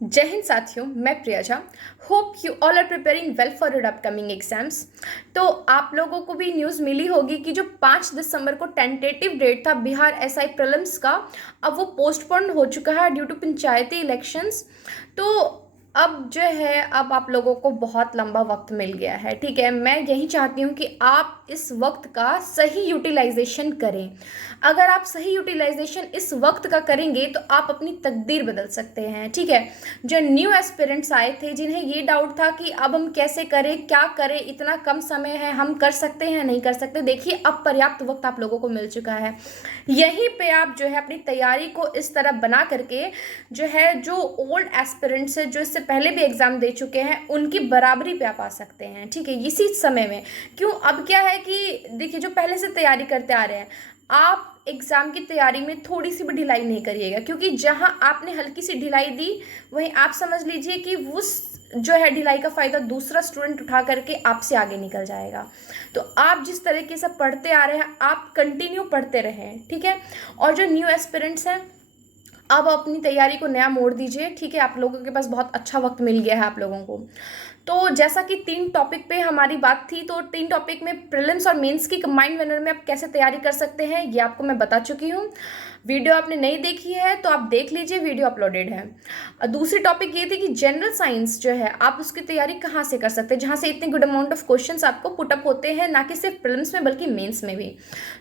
जय हिंद साथियों, मैं Priya Jha. Hope you all are preparing well for your upcoming exams. तो आप लोगों को भी न्यूज़ मिली होगी कि जो 5 दिसंबर को टेंटेटिव डेट था बिहार एसआई प्रीलिम्स का, अब वो पोस्टपोन हो चुका है ड्यू टू पंचायती इलेक्शंस। तो अब जो है, अब आप लोगों को बहुत लंबा वक्त मिल गया है। ठीक है, मैं यही चाहती हूँ कि आप इस वक्त का सही यूटिलाइजेशन करें। अगर आप सही यूटिलाइजेशन इस वक्त का करेंगे तो आप अपनी तकदीर बदल सकते हैं। ठीक है, जो न्यू एस्पिरेंट्स आए थे, जिन्हें ये डाउट था कि अब हम कैसे करें, क्या करें, इतना कम समय है, हम कर सकते हैं नहीं कर सकते, देखिए अब पर्याप्त वक्त आप लोगों को मिल चुका है। यहीं पे आप जो है अपनी तैयारी को इस तरह बना करके जो है, जो ओल्ड एस्पिरेंट्स है, जो इससे पहले भी एग्जाम दे चुके हैं, उनकी बराबरी पे आप आ सकते हैं। ठीक है, इसी समय में क्यों, अब क्या है कि देखिए, जो पहले से तैयारी करते आ रहे हैं, आप एग्ज़ाम की तैयारी में थोड़ी सी भी ढिलाई नहीं करिएगा, क्योंकि जहां आपने हल्की सी ढिलाई दी, वहीं आप समझ लीजिए कि उस जो है ढिलाई का फ़ायदा दूसरा स्टूडेंट उठा करके आपसे आगे निकल जाएगा। तो आप जिस तरीके से पढ़ते आ रहे हैं, आप कंटिन्यू पढ़ते रहें। ठीक है, और जो न्यू एस्पिरेंट्स हैं, अब अपनी तैयारी को नया मोड़ दीजिए। ठीक है, आप लोगों के पास बहुत अच्छा वक्त मिल गया है आप लोगों को। तो जैसा कि 3 टॉपिक पे हमारी बात थी, तो 3 टॉपिक में प्रीलिम्स और मेंस की कंबाइंड मैनर में आप कैसे तैयारी कर सकते हैं, ये आपको मैं बता चुकी हूँ। वीडियो आपने नहीं देखी है तो आप देख लीजिए, वीडियो अपलोडेड है। दूसरी टॉपिक ये थी कि जनरल साइंस जो है, आप उसकी तैयारी कहाँ से कर सकते हैं, जहाँ से इतने गुड अमाउंट ऑफ क्वेश्चंस आपको पुटअप होते हैं, ना कि सिर्फ प्रीलिम्स में बल्कि मेंस में भी।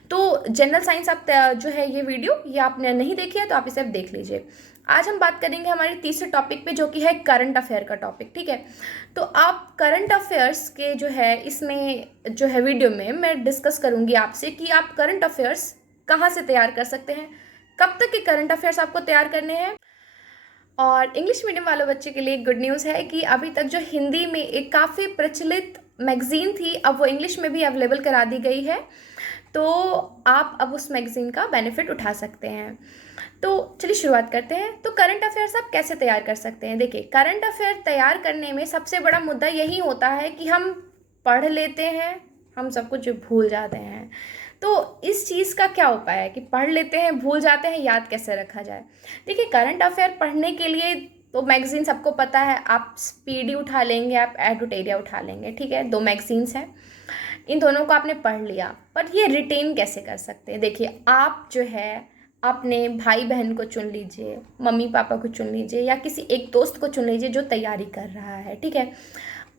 तो जनरल साइंस आप जो है, ये वीडियो ये आपने नहीं देखी है तो आप इसे देख लीजिए। आज हम बात करेंगे हमारे तीसरे टॉपिक पे, जो कि है करंट अफेयर का टॉपिक। ठीक है, तो आप करंट अफेयर्स के जो है, इसमें जो है वीडियो में मैं डिस्कस करूंगी आपसे कि आप करंट अफेयर्स कहाँ से तैयार कर सकते हैं, कब तक के करंट अफेयर्स आपको तैयार करने हैं। और इंग्लिश मीडियम वालों बच्चे के लिए एक गुड न्यूज़ है कि अभी तक जो हिंदी में एक काफ़ी प्रचलित मैगज़ीन थी, अब वो इंग्लिश में भी अवेलेबल करा दी गई है। तो आप अब उस मैगज़ीन का बेनिफिट उठा सकते हैं। तो चलिए शुरुआत करते हैं। तो करंट अफेयर्स आप कैसे तैयार कर सकते हैं। देखिए, करंट अफेयर तैयार करने में सबसे बड़ा मुद्दा यही होता है कि हम पढ़ लेते हैं, हम सब कुछ भूल जाते हैं। तो इस चीज़ का क्या उपाय है कि पढ़ लेते हैं, भूल जाते हैं, याद कैसे रखा जाए। देखिए, करंट अफेयर पढ़ने के लिए तो मैगज़ीन सबको पता है, आप स्पीडी उठा लेंगे, आप एडुटेरिया उठा लेंगे। ठीक है, 2 मैगज़ीन्स हैं, इन दोनों को आपने पढ़ लिया, पर ये रिटेन कैसे कर सकते हैं। देखिए, आप जो है अपने भाई बहन को चुन लीजिए, मम्मी पापा को चुन लीजिए, या किसी एक दोस्त को चुन लीजिए जो तैयारी कर रहा है। ठीक है,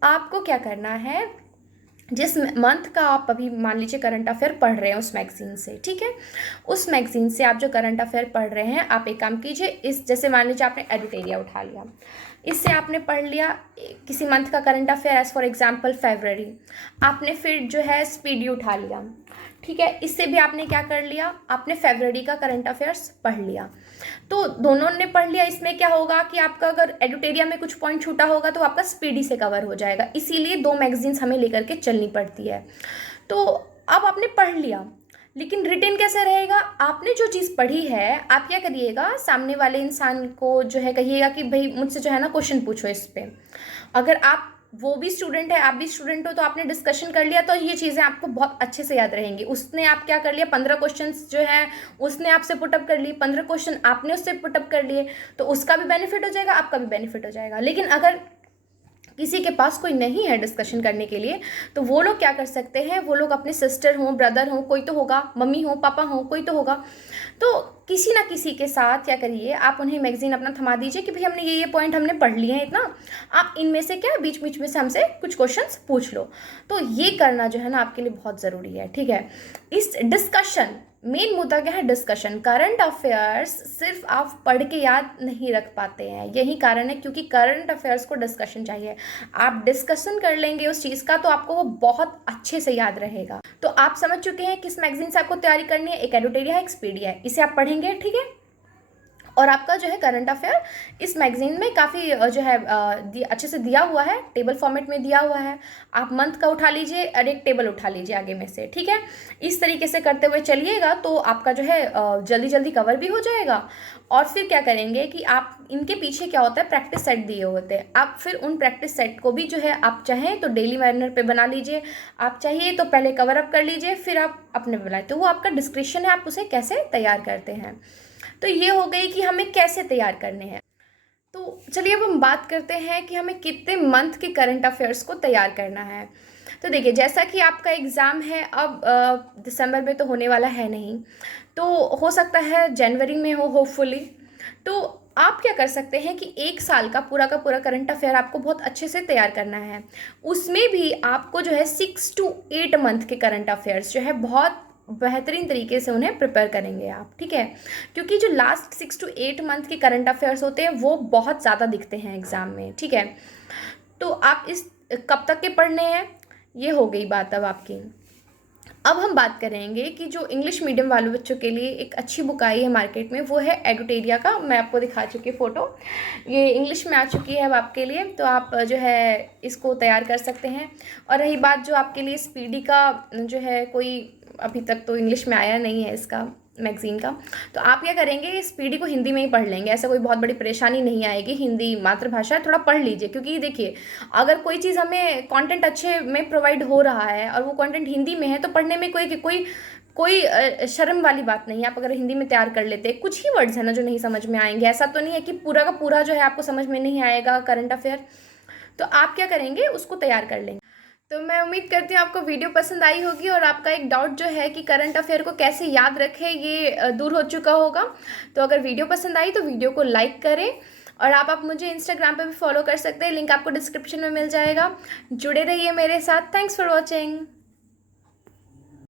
आपको क्या करना है, जिस मंथ का आप अभी मान लीजिए करंट अफेयर पढ़ रहे हैं उस मैगज़ीन से, ठीक है, उस मैगज़ीन से आप जो करंट अफेयर पढ़ रहे हैं, आप एक काम कीजिए, इस जैसे मान लीजिए आपने एडिटेरिया उठा लिया, इससे आपने पढ़ लिया किसी मंथ का current affair, as for example फरवरी, आपने फिर जो है स्पीडी उठा लिया। ठीक है, इससे भी आपने क्या कर लिया, आपने फरवरी का करंट अफेयर्स पढ़ लिया। तो दोनों ने पढ़ लिया, इसमें क्या होगा कि आपका अगर एडुटेरिया में कुछ पॉइंट छूटा होगा तो आपका स्पीडी से कवर हो जाएगा, इसीलिए 2 मैगजीन्स हमें लेकर के चलनी पड़ती है। तो अब आपने पढ़ लिया, लेकिन रिटेन कैसे रहेगा। आपने जो चीज़ पढ़ी है, आप क्या करिएगा, सामने वाले इंसान को जो है कहिएगा कि भाई मुझसे जो है ना क्वेश्चन पूछो इस पे। अगर आप, वो भी स्टूडेंट है, आप भी स्टूडेंट हो, तो आपने डिस्कशन कर लिया, तो ये चीज़ें आपको बहुत अच्छे से याद रहेंगी। उसने आप क्या कर लिया, 15 क्वेश्चन जो है उसने आपसे पुटअप कर लिए, 15 क्वेश्चन आपने उससे पुटअप कर लिए, तो उसका भी बेनिफिट हो जाएगा, आपका भी बेनिफिट हो जाएगा। लेकिन अगर किसी के पास कोई नहीं है डिस्कशन करने के लिए, तो वो लोग क्या कर सकते हैं, वो लोग अपने सिस्टर हो, ब्रदर हो, कोई तो होगा, मम्मी हो, पापा हो, कोई तो होगा, तो किसी ना किसी के साथ क्या करिए, आप उन्हें मैगजीन अपना थमा दीजिए कि भाई हमने ये पॉइंट हमने पढ़ लिए हैं इतना, आप इनमें से क्या बीच बीच में से हमसे कुछ क्वेश्चंस पूछ लो। तो ये करना जो है ना आपके लिए बहुत ज़रूरी है। ठीक है, इस डिस्कशन, मेन मुद्दा क्या है, डिस्कशन। करंट अफेयर्स सिर्फ आप पढ़ के याद नहीं रख पाते हैं, यही कारण है क्योंकि करंट अफेयर्स को डिस्कशन चाहिए। आप डिस्कशन कर लेंगे उस चीज़ का तो आपको वो बहुत अच्छे से याद रहेगा। तो आप समझ चुके हैं किस मैगजीन से आपको तैयारी करनी है, एक एडुटेरिया है, एक एक्सपीडिया है, इसे आप पढ़ेंगे। ठीक है, और आपका जो है करंट अफेयर इस मैगजीन में काफ़ी जो है अच्छे से दिया हुआ है, टेबल फॉर्मेट में दिया हुआ है। आप मंथ का उठा लीजिए और एक टेबल उठा लीजिए आगे में से। ठीक है, इस तरीके से करते हुए चलिएगा तो आपका जो है जल्दी जल्दी कवर भी हो जाएगा। और फिर क्या करेंगे कि आप इनके पीछे क्या होता है, प्रैक्टिस सेट दिए होते हैं, आप फिर उन प्रैक्टिस सेट को भी जो है आप चाहें तो डेली मैनर पे बना लीजिए, आप चाहिए तो पहले कवर अप कर लीजिए, फिर आप अपने बनाए, तो वो आपका डिस्क्रिप्शन है, आप उसे कैसे तैयार करते हैं। तो ये हो गई कि हमें कैसे तैयार करने हैं। तो चलिए अब हम बात करते हैं कि हमें कितने मंथ के करंट अफेयर्स को तैयार करना है। तो देखिए, जैसा कि आपका एग्ज़ाम है अब दिसंबर में तो होने वाला है नहीं, तो हो सकता है जनवरी में हो होपफुली। तो आप क्या कर सकते हैं कि 1 साल का पूरा करंट अफेयर आपको बहुत अच्छे से तैयार करना है। उसमें भी आपको जो है 6 टू 8 मंथ के करंट अफेयर्स जो है बहुत बेहतरीन तरीके से उन्हें प्रिपेयर करेंगे आप, ठीक है? क्योंकि जो लास्ट 6 टू 8 मंथ के करंट अफेयर्स होते हैं वो बहुत ज़्यादा दिखते हैं एग्ज़ाम में, ठीक है? तो आप इस कब तक के पढ़ने हैं, ये हो गई बात अब आपकी। अब हम बात करेंगे कि जो इंग्लिश मीडियम वाले बच्चों के लिए एक अच्छी बुक आई है मार्केट में, वो है एडुटेरिया का। मैं आपको दिखा चुकी फ़ोटो, ये इंग्लिश में आ चुकी है अब आपके लिए, तो आप जो है इसको तैयार कर सकते हैं। और रही बात जो आपके लिए स्पीडी का जो है, कोई अभी तक तो इंग्लिश में आया नहीं है इसका मैगज़ीन का, तो आप क्या करेंगे, इस पीढ़ी को हिंदी में ही पढ़ लेंगे, ऐसा कोई बहुत बड़ी परेशानी नहीं आएगी। हिंदी मातृभाषा है, थोड़ा पढ़ लीजिए, क्योंकि देखिए अगर कोई चीज़ हमें कंटेंट अच्छे में प्रोवाइड हो रहा है और वो कंटेंट हिंदी में है, तो पढ़ने में कोई कोई कोई शर्म वाली बात नहीं है। आप अगर हिंदी में तैयार कर लेते हैं, कुछ ही वर्ड्स हैं ना जो नहीं समझ में आएंगे, ऐसा तो नहीं है कि पूरा का पूरा जो है आपको समझ में नहीं आएगा करंट अफेयर। तो आप क्या करेंगे, उसको तैयार कर लेंगे। तो मैं उम्मीद करती हूँ आपको वीडियो पसंद आई होगी और आपका एक डाउट जो है कि करंट अफेयर को कैसे याद रखें, ये दूर हो चुका होगा। तो अगर वीडियो पसंद आई तो वीडियो को लाइक करें, और आप मुझे इंस्टाग्राम पे भी फॉलो कर सकते हैं, लिंक आपको डिस्क्रिप्शन में मिल जाएगा। जुड़े रहिए मेरे साथ। Thanks for watching.